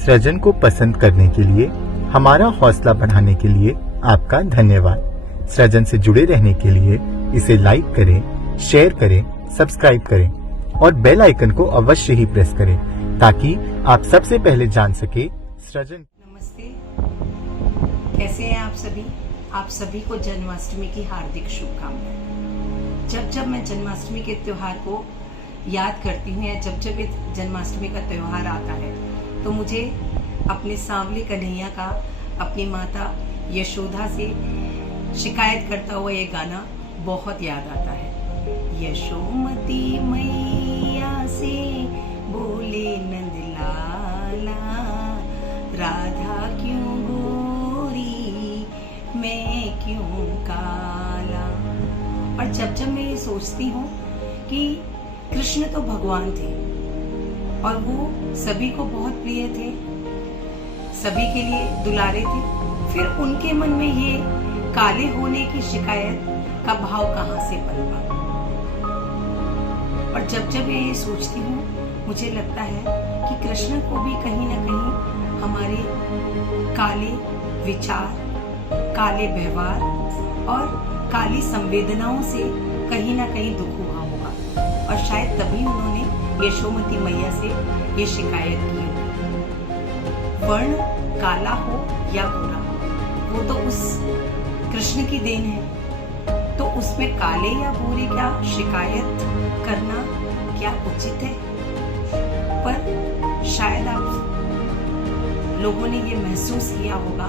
सृजन को पसंद करने के लिए, हमारा हौसला बढ़ाने के लिए आपका धन्यवाद। सृजन से जुड़े रहने के लिए इसे लाइक करें, शेयर करें, सब्सक्राइब करें और बेल आइकन को अवश्य ही प्रेस करें ताकि आप सबसे पहले जान सके सृजन। नमस्ते, कैसे हैं आप सभी? आप सभी को जन्माष्टमी की हार्दिक शुभकामनाएं। जब जब मैं जन्माष्टमी के त्योहार को याद करती हूँ या जब जब जन्माष्टमी का त्योहार आता है तो मुझे अपने सांवले कन्हैया का अपनी माता यशोदा से शिकायत करता हुआ ये गाना बहुत याद आता है। यशोमती मैया से बोले नंदलाला, राधा क्यों गोरी मैं क्यों काला। और जब जब मैं ये सोचती हूँ कि कृष्ण तो भगवान थे और वो सभी को बहुत प्रिय थे, सभी के लिए दुलारे थे, फिर उनके मन में ये काले होने की शिकायत का भाव कहाँ से पनपा। और जब जब ये सोचती हूँ मुझे लगता है कि कृष्ण को भी कहीं ना कहीं हमारे काले विचार, काले व्यवहार और काली संवेदनाओं से कहीं ना कहीं दुख हुआ होगा और शायद तभी उन्होंने यशोमती मैया से ये शिकायत की होगी। वर्ण काला हो या गोरा हो, वो तो उस कृष्ण की देन है, तो उसमें काले या गोरे क्या शिकायत करना क्या उचित है? पर शायद आप लोगों ने ये महसूस किया होगा,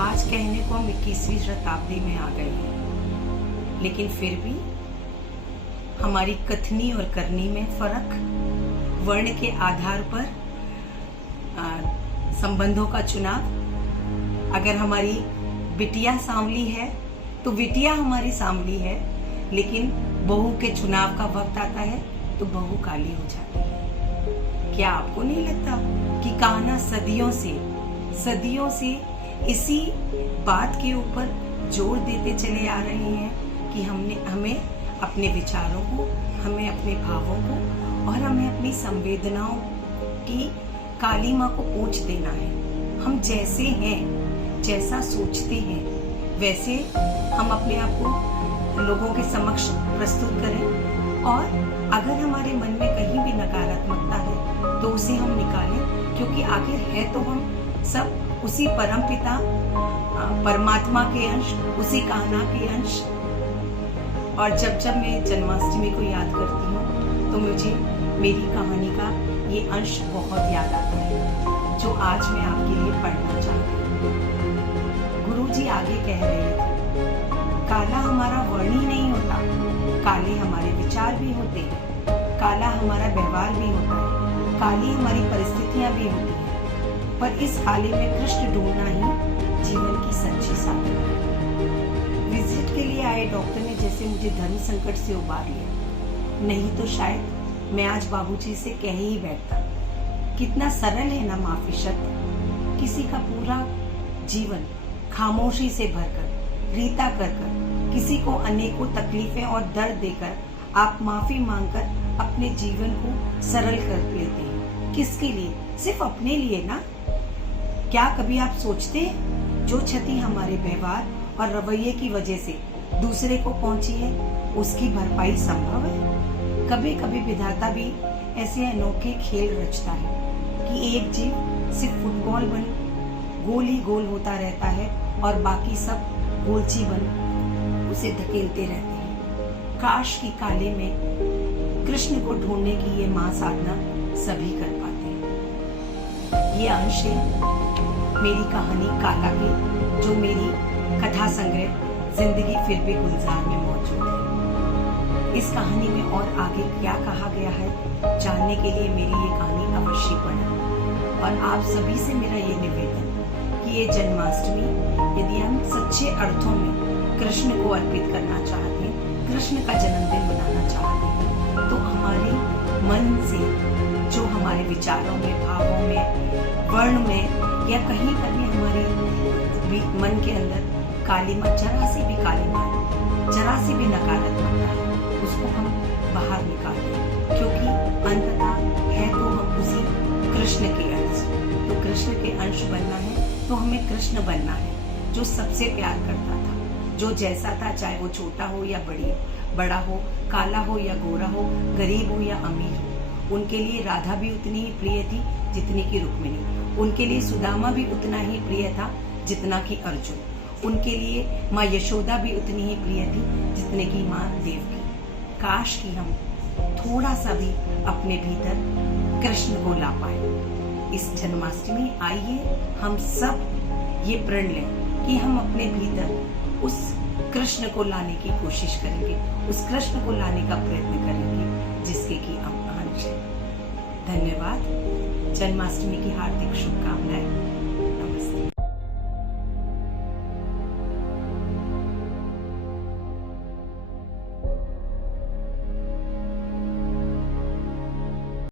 आज कहने को हम 21वीं शताब्दी में आ गए हैं, लेकिन फिर भी हमारी कथनी और करनी में फर्क, वर्ण के आधार पर संबंधों का चुनाव। अगर हमारी बिटिया सांवली है तो बिटिया हमारी सांवली है, लेकिन बहू के चुनाव का वक्त आता है तो बहू काली हो जाती है। क्या आपको नहीं लगता कि कान्हा सदियों से इसी बात के ऊपर जोर देते चले आ रहे हैं कि हमें अपने विचारों को, हमें अपने भावों को और हमें अपनी संवेदनाओं की काली माँ को पोंछ देना है। हम जैसे हैं, जैसा सोचते हैं, वैसे हम अपने आप को लोगों के समक्ष प्रस्तुत करें और अगर हमारे मन में कहीं भी नकारात्मकता है तो उसे हम निकालें, क्योंकि आखिर है तो हम सब उसी परमपिता परमात्मा के अंश, उसी कान्हा के अंश। और जब जब मैं जन्माष्टमी को याद करती हूँ तो मुझे मेरी कहानी का ये अंश बहुत याद आता है, जो आज मैं आपके लिए पढ़ना चाहती हूँ। गुरुजी आगे कह रहे थे, काला हमारा वर्ण ही नहीं होता, काले हमारे विचार भी होते हैं, काला हमारा व्यवहार भी होता है, काली हमारी परिस्थितियां भी होती हैं, पर इस काले में कृष्ण ढूंढना ही जीवन की सच्ची साधना है। विजिट के लिए आए डॉक्टर ने जैसे मुझे धर्म संकट से उबार लिया, नहीं तो शायद मैं आज बाबूजी से कह ही बैठता, कितना सरल है ना माफी शब्द। किसी का पूरा जीवन खामोशी से भरकर, रीता कर किसी को अनेकों तकलीफें और दर्द देकर आप माफी मांगकर अपने जीवन को सरल कर लेते हैं। किसके लिए? सिर्फ अपने लिए ना। क्या कभी आप सोचते हैं जो क्षति हमारे व्यवहार और रवैये की वजह से दूसरे को पहुंची है, उसकी भरपाई संभव है? कभी कभी विधाता भी ऐसे अनोखे खेल रचता है कि एक जीव सिर्फ फुटबॉल बन गोल ही गोल होता रहता है और बाकी सब गोलची बन उसे धकेलते रहते हैं। काश की काले में कृष्ण को ढूंढने की ये मां साधना सभी कर पाते हैं। ये अंश है मेरी कहानी काला के, जो मेरी कथा संग्रह जिंदगी फिर भी गुलजार में मौजूद है। इस कहानी में और आगे क्या कहा गया है जानने के लिए मेरी ये कहानी अवश्य पढ़ें। और आप सभी से मेरा ये निवेदन कि ये जन्माष्टमी यदि हम सच्चे अर्थों में कृष्ण को अर्पित करना चाहते हैं, कृष्ण का जन्मदिन मनाना चाहते हैं, तो हमारे मन से जो हमारे विचारों में, भावों में, वर्ण में या कहीं पर भी हमारे मन के अंदर काली माँ, जरा सी भी काली माँ, जरा सी भी नकारात्मकता, उसको हम बाहर निकालें, क्योंकि अंततः है तो हम उसी कृष्ण के अंश। तो कृष्ण मनुष्य बनना है तो हमें कृष्ण बनना है, जो सबसे प्यार करता था, जो जैसा था, चाहे वो छोटा हो या बड़ा हो, काला हो या गोरा हो, गरीब हो या अमीर हो। उनके लिए राधा भी उतनी ही प्रिय थी जितनी की रुक्मिणी, उनके लिए सुदामा भी उतना ही प्रिय था जितना कि अर्जुन, उनके लिए माँ यशोदा भी उतनी ही प्रिय थी जितने की माँ देवकी। काश कि हम थोड़ा सा भी अपने भीतर कृष्ण को ला पाए। इस जन्माष्टमी आइए हम सब ये प्रण लें कि हम अपने भीतर उस कृष्ण को लाने की कोशिश करेंगे, उस कृष्ण को लाने का प्रयत्न करेंगे जिसके कि हम अंश हैं। धन्यवाद। जन्माष्टमी की हार्दिक शुभकामनाएं।